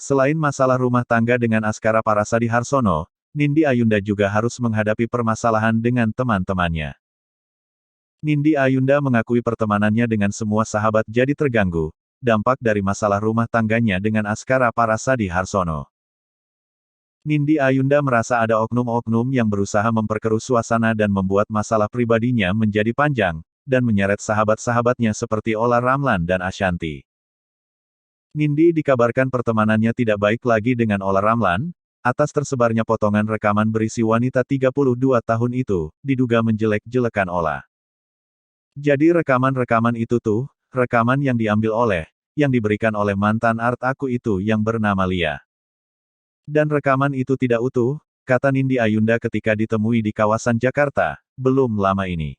Selain masalah rumah tangga dengan Askara Parasadi Harsono, Nindi Ayunda juga harus menghadapi permasalahan dengan teman-temannya. Nindi Ayunda mengakui pertemanannya dengan semua sahabat jadi terganggu, dampak dari masalah rumah tangganya dengan Askara Parasadi Harsono. Nindi Ayunda merasa ada oknum-oknum yang berusaha memperkeruh suasana dan membuat masalah pribadinya menjadi panjang, dan menyeret sahabat-sahabatnya seperti Ola Ramlan dan Ashanti. Nindi dikabarkan pertemanannya tidak baik lagi dengan Ola Ramlan, atas tersebarnya potongan rekaman berisi wanita 32 tahun itu, diduga menjelek-jelekan Ola. Jadi rekaman-rekaman itu tuh, rekaman yang diambil oleh, yang diberikan oleh mantan art aku itu yang bernama Lia. Dan rekaman itu tidak utuh, kata Nindi Ayunda ketika ditemui di kawasan Jakarta, belum lama ini.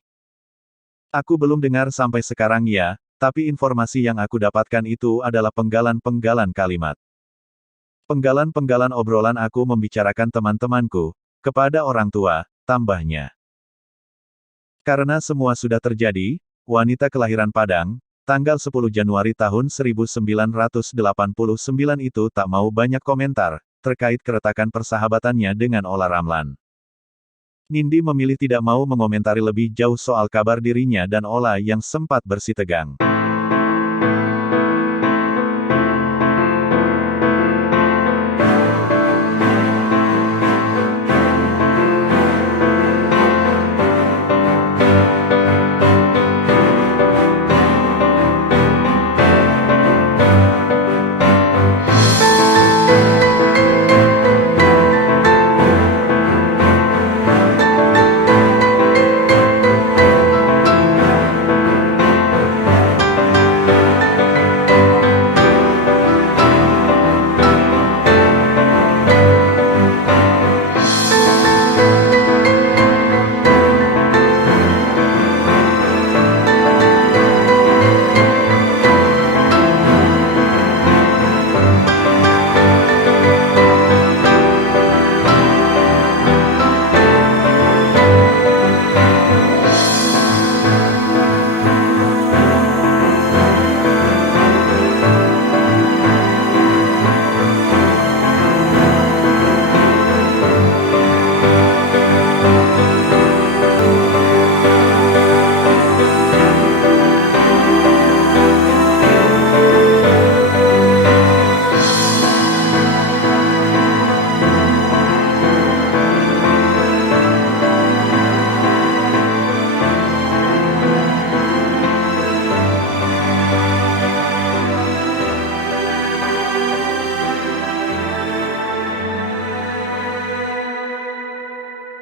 Aku belum dengar sampai sekarang ya, tapi informasi yang aku dapatkan itu adalah penggalan-penggalan kalimat. Penggalan-penggalan obrolan aku membicarakan teman-temanku, kepada orang tua, tambahnya. Karena semua sudah terjadi, wanita kelahiran Padang, tanggal 10 Januari tahun 1989 itu tak mau banyak komentar, terkait keretakan persahabatannya dengan Ola Ramlan. Nindi memilih tidak mau mengomentari lebih jauh soal kabar dirinya dan Ola yang sempat bersitegang.